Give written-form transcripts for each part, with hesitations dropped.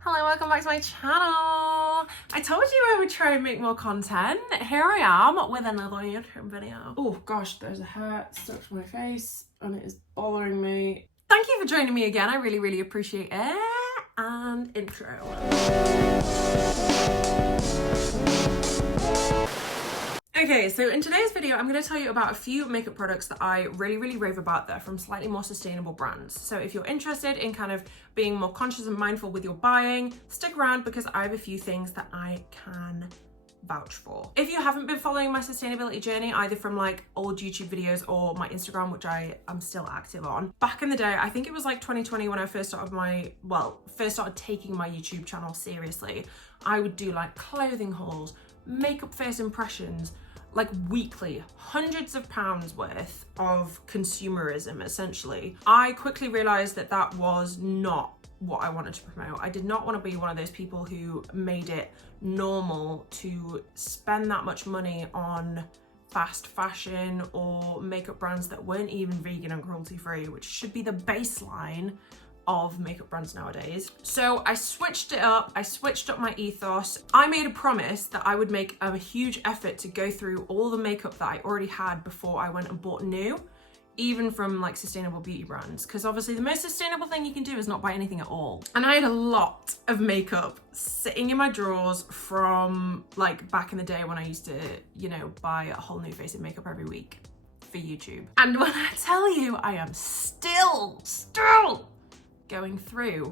Hello, welcome back to my channel. I told you I would try and make more content. Here I am with another YouTube video. Oh gosh, there's a hair stuck to my face and it is bothering me. Thank you for joining me again. I really appreciate it. And intro. Okay, so in today's video, I'm going to tell you about a few makeup products that I really rave about that are from slightly more sustainable brands. So if you're interested in kind of being more conscious and mindful with your buying, stick around because I have a few things that I can vouch for. If you haven't been following my sustainability journey, either from like old YouTube videos or my Instagram, which I am still active on, back in the day, I think it was like 2020 when I first started taking my YouTube channel seriously, I would do like clothing hauls, makeup first impressions, like weekly, hundreds of pounds worth of consumerism essentially. I quickly realized that that was not what I wanted to promote. I did not want to be one of those people who made it normal to spend that much money on fast fashion or makeup brands that weren't even vegan and cruelty free, which should be the baseline of makeup brands nowadays. So I switched it up. I switched up my ethos. I made a promise that I would make a huge effort to go through all the makeup that I already had before I went and bought new, even from like sustainable beauty brands, because obviously the most sustainable thing you can do is not buy anything at all. And I had a lot of makeup sitting in my drawers from like back in the day when I used to, you know, buy a whole new face of makeup every week for YouTube. And when I tell you I am still going through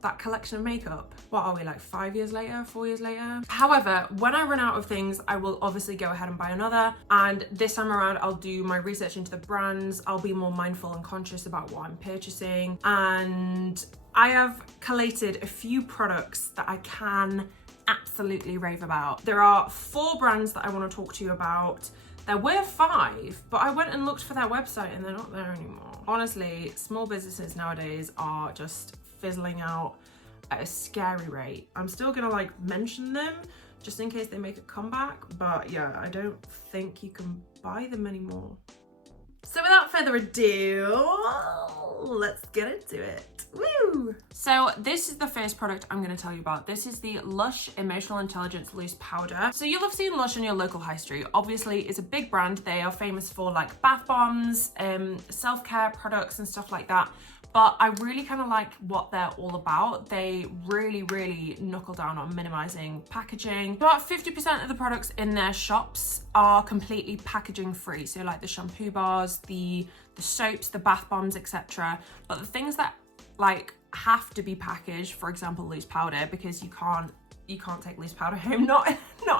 that collection of makeup. What are we, like 5 years later, 4 years later? However, when I run out of things, I will obviously go ahead and buy another. And this time around, I'll do my research into the brands. I'll be more mindful and conscious about what I'm purchasing. And I have collated a few products that I can absolutely rave about. There are 4 brands that I want to talk to you about. There were 5, but I went and looked for their website and they're not there anymore. Honestly, small businesses nowadays are just fizzling out at a scary rate. I'm still gonna like mention them just in case they make a comeback, but yeah, I don't think you can buy them anymore. So without further ado, let's get into it. Woo! So this is the first product I'm going to tell you about. This is the Lush Emotional Intelligence Loose Powder. So you'll have seen Lush in your local high street. Obviously, it's a big brand. They are famous for like bath bombs, self-care products and stuff like that. But I really kind of like what they're all about. They really knuckle down on minimizing packaging. About 50% of the products in their shops are completely packaging free. So like the shampoo bars, the soaps, the bath bombs, etc. But the things that like have to be packaged, for example, loose powder, because you can't take loose powder home, not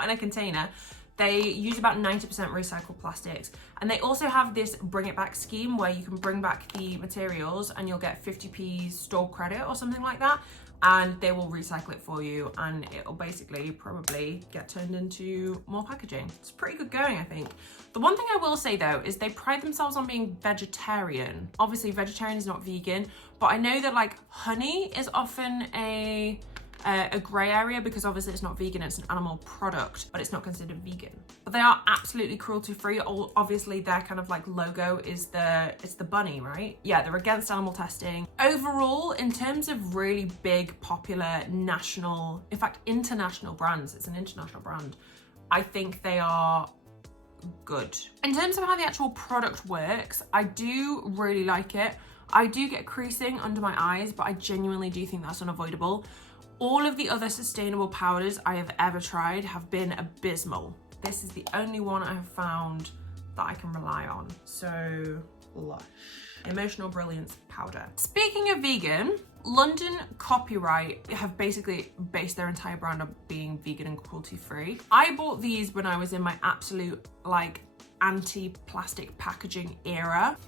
in a container. They use about 90% recycled plastics. And they also have this bring it back scheme where you can bring back the materials and you'll get 50p store credit or something like that. And they will recycle it for you and it'll basically probably get turned into more packaging. It's pretty good going, I think. The one thing I will say though is they pride themselves on being vegetarian. Obviously vegetarian is not vegan, but I know that like honey is often a grey area because obviously it's not vegan, it's an animal product, but it's not considered vegan. But they are absolutely cruelty free. Obviously their kind of like logo is it's the bunny, right? Yeah, they're against animal testing. Overall, in terms of really big, popular, national, in fact, international brands, it's an international brand, I think they are good. In terms of how the actual product works, I do really like it. I do get creasing under my eyes, but I genuinely do think that's unavoidable. All of the other sustainable powders I have ever tried have been abysmal. This is the only one I have found that I can rely on. So, Lush Emotional Brilliance Powder. Speaking of vegan, London Copyright have basically based their entire brand on being vegan and cruelty free. I bought these when I was in my absolute like anti-plastic packaging era.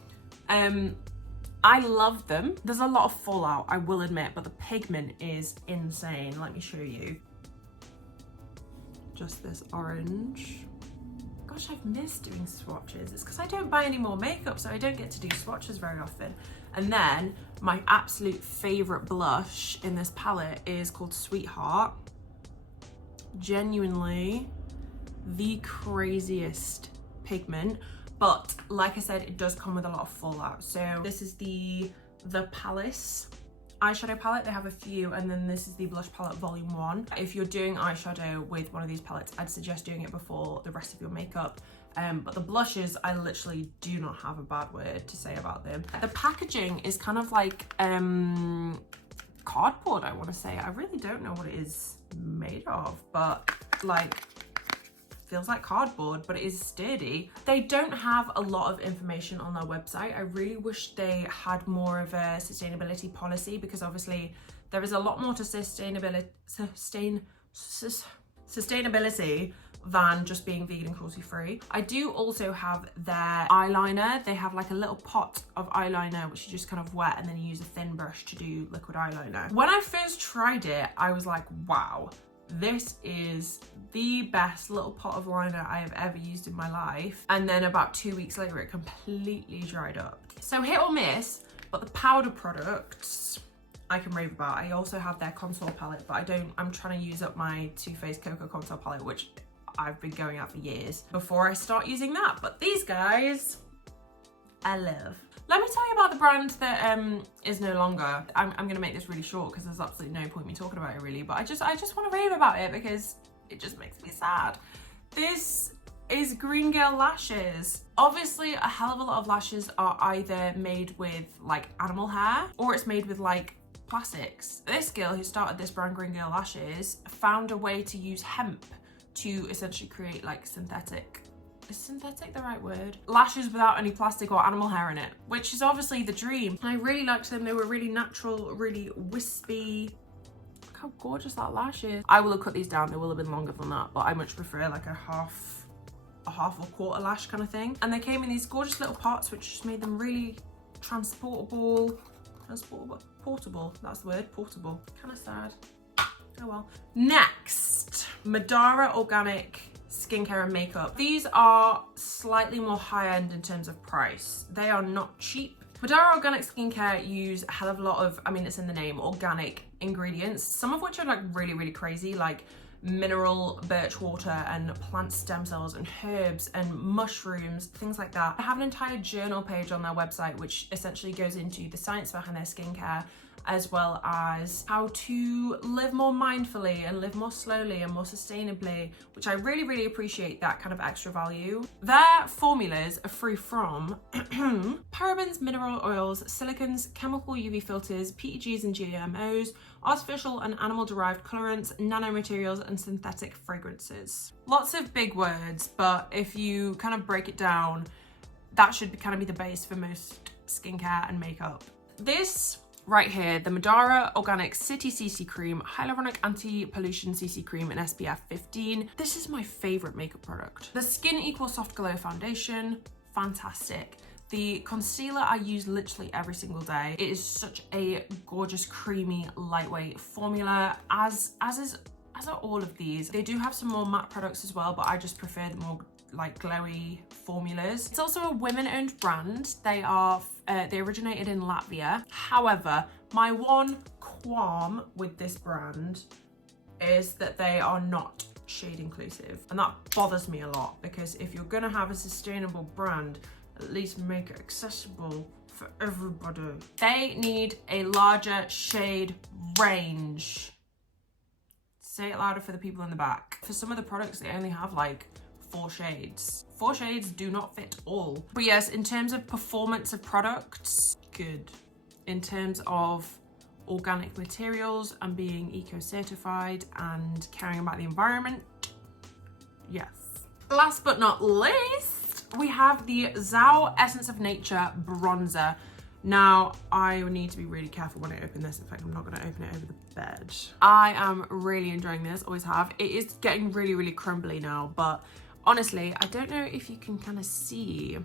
I love them. There's a lot of fallout, I will admit, but the pigment is insane. Let me show you. Just this orange. Gosh, I've missed doing swatches. It's because I don't buy any more makeup, so I don't get to do swatches very often. And then my absolute favorite blush in this palette is called Sweetheart. Genuinely the craziest pigment. But like I said, it does come with a lot of fallout. So this is the Palace eyeshadow palette. They have a few, and then this is the blush palette volume 1. If you're doing eyeshadow with one of these palettes, I'd suggest doing it before the rest of your makeup. But the blushes, I literally do not have a bad word to say about them. The packaging is kind of like cardboard, I want to say. I really don't know what it is made of, but like feels like cardboard, but it is sturdy. They don't have a lot of information on their website. I really wish they had more of a sustainability policy, because obviously there is a lot more to sustainability than just being vegan and cruelty free. I do also have their eyeliner. They have like a little pot of eyeliner which you just kind of wet, and then you use a thin brush to do liquid eyeliner. When I first tried it, I was like, wow, this is the best little pot of liner I have ever used in my life. And then about 2 weeks later, it completely dried up. So hit or miss, but the powder products I can rave about. I also have their contour palette, but I'm trying to use up my Too Faced Cocoa contour palette, which I've been going out for years before I start using that. But these guys, I love. Let me tell you about the brand that is no longer. I'm gonna make this really short because there's absolutely no point me talking about it really, but I just want to rave about it because it just makes me sad. This is Green Girl lashes. Obviously a hell of a lot of lashes are either made with like animal hair or it's made with like plastics. This girl who started this brand, Green Girl Lashes, found a way to use hemp to essentially create like synthetic, is synthetic the right word? Lashes without any plastic or animal hair in it, which is obviously the dream. And I really liked them. They were really natural, really wispy. Look how gorgeous that lash is. I will have cut these down. They will have been longer than that, but I much prefer like a half or quarter lash kind of thing. And they came in these gorgeous little pots, which just made them really portable, that's the word, portable. Kind of sad. Oh well. Next, Madara Organic skincare and makeup. These are slightly more high-end in terms of price. They are not cheap. Madara Organic Skincare use a hell of a lot of, I mean, it's in the name, organic ingredients, some of which are like really, really crazy, like mineral birch water and plant stem cells and herbs and mushrooms, things like that. I have an entire journal page on their website which essentially goes into the science behind their skincare, as well as how to live more mindfully and live more slowly and more sustainably, which I really, really appreciate that kind of extra value. Their formulas are free from parabens, mineral oils, silicons, chemical UV filters, PEGs and GMOs, artificial and animal-derived colorants, nanomaterials, and synthetic fragrances. Lots of big words, but if you kind of break it down, that should kind of be the base for most skincare and makeup. This right here, the Madara Organic City CC Cream, Hyaluronic Anti-Pollution CC Cream in SPF 15. This is my favorite makeup product. The Skin Equal Soft Glow Foundation, fantastic. The concealer I use literally every single day. It is such a gorgeous, creamy, lightweight formula, as are all of these. They do have some more matte products as well, but I just prefer the more like glowy formulas. It's also a women-owned brand. They originated in Latvia. However, my one qualm with this brand is that they are not shade inclusive, and that bothers me a lot, because if you're gonna have a sustainable brand, at least make it accessible for everybody. They need a larger shade range. Say it louder for the people in the back. For some of the products, they only have like 4 shades. 4 shades do not fit all. But yes, in terms of performance of products, good. In terms of organic materials and being eco-certified and caring about the environment, yes. Last but not least, we have the Zao Essence of Nature Bronzer. Now, I need to be really careful when I open this. In fact, I'm not going to open it over the bed. I am really enjoying this, always have. It is getting really, really crumbly now, but honestly, I don't know if you can kind of see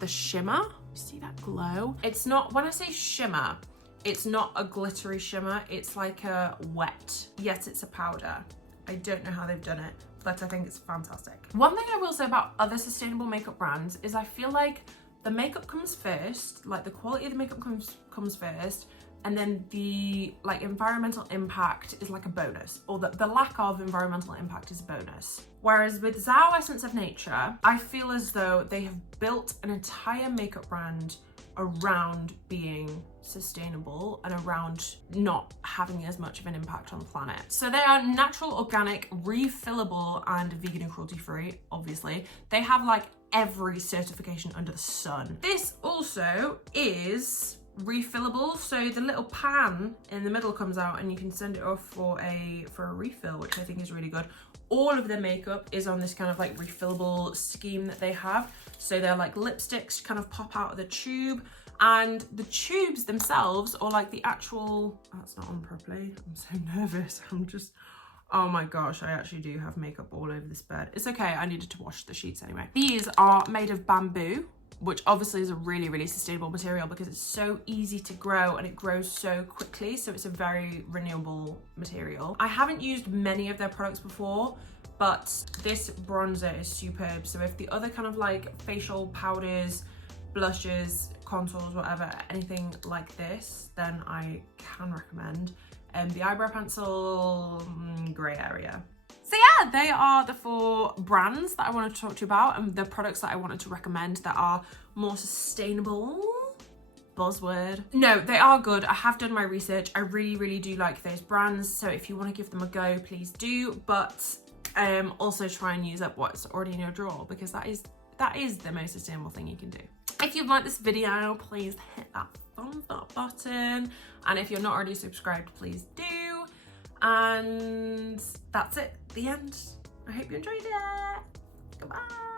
the shimmer. See that glow? It's not, when I say shimmer, it's not a glittery shimmer. It's like a wet, yet it's a powder. I don't know how they've done it, but I think it's fantastic. One thing I will say about other sustainable makeup brands is I feel like the makeup comes first, like the quality of the makeup comes first, and then the like environmental impact is like a bonus, or the lack of environmental impact is a bonus. Whereas with Zao Essence of Nature, I feel as though they have built an entire makeup brand around being sustainable and around not having as much of an impact on the planet. So they are natural, organic, refillable, and vegan and cruelty free, obviously. They have like every certification under the sun. This also is refillable, so the little pan in the middle comes out and you can send it off for a refill, which I think is really good. All of their makeup is on this kind of like refillable scheme that they have. So they're like lipsticks kind of pop out of the tube, and the tubes themselves, or like the actual, that's not on properly, I'm so nervous, oh my gosh, I actually do have makeup all over this bed. It's okay, I needed to wash the sheets anyway. These are made of bamboo, which obviously is a really, really sustainable material because it's so easy to grow and it grows so quickly. So it's a very renewable material. I haven't used many of their products before, but this bronzer is superb. So if the other kind of like facial powders, blushes, contours, whatever, anything like this, then I can recommend. The eyebrow pencil, grey area. So yeah, they are the 4 brands that I wanted to talk to you about, and the products that I wanted to recommend that are more sustainable. Buzzword. No, they are good. I have done my research. I really, really do like those brands. So if you want to give them a go, please do. But also try and use up what's already in your drawer, because that is the most sustainable thing you can do. If you've liked this video, please hit that thumbs up button. And if you're not already subscribed, please do. And that's it, the end. I hope you enjoyed it. Goodbye.